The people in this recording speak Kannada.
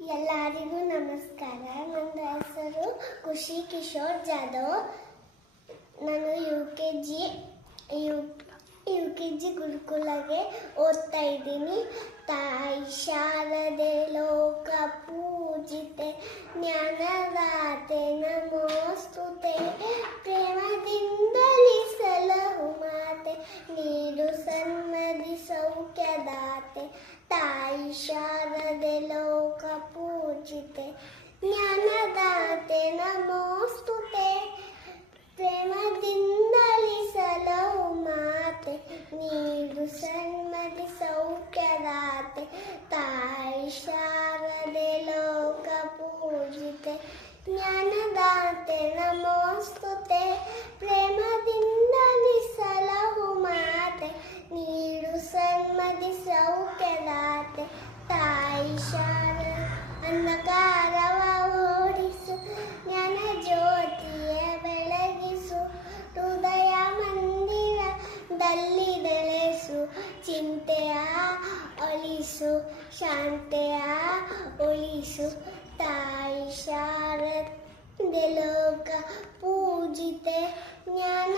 ಎಲ್ಲರಿಗೂ ನಮಸ್ಕಾರ. ನನ್ನ ಹೆಸರು ಖುಷಿ ಕಿಶೋರ್ ಜಾಧವ್. ನಾನು ಯು ಕೆ ಜಿ ಗುರುಕುಲಗೆ ಓದ್ತಾ ಇದ್ದೀನಿ. ತಾಯಿ ಶಾರದೆ ಲೋಕ ಪೂಜಿತೆ ಜ್ಞಾನದಾತೆ ನಮೋಸ್ತುತೆ. ಪ್ರೇಮದಿಂದಲೇ ಸಲಹು ಮಾತೆ ನೀಡು ಸನ್ಮದಿ ಸೌಖ್ಯದಾತೆ. ತಾಯಿ ಶಾರದೆ ಲೋಕ ಪೂಜಿತೆ ಜ್ಞಾನದಾತೆ ನಮೋಸ್ತುತೆ. ಪ್ರೇಮದಿಂದಲೇ ಸಲಹು ಮಾತೆ ನೀಡು ಸನ್ಮತಿ ಸೌಖ್ಯದಾತೆ. ತಾಯಿ ಶಾರದೆ ಲೋಕ ಪೂಜಿತೆ ಜ್ಞಾನದಾತೆ ನಮೋಸ್ತುತೆ. ಪ್ರೇಮದಿಂದಲೇ ಸಲಹು ಮಾತೆ ನೀಡು ಸನ್ಮತಿ ಸೌಖ್ಯದಾತೆ. ತಾಯಿ ಶಾರದೆ ಅಂಧಕಾರವ ಓಡಿಸು ಜ್ಞಾನ ಜ್ಯೋತಿಯ ಬೆಳಗಿಸು. ಹೃದಯ ಮಂದಿರದಲ್ಲಿ ನೆಲೆಸು ಚಿಂತೆಯ ಅಳಿಸು ಶಾಂತೆಯ ಉಳಿಸು. ತಾಯಿ ಶಾರದೆ ಲೋಕ ಪೂಜಿತೆ ಜ್ಞಾನ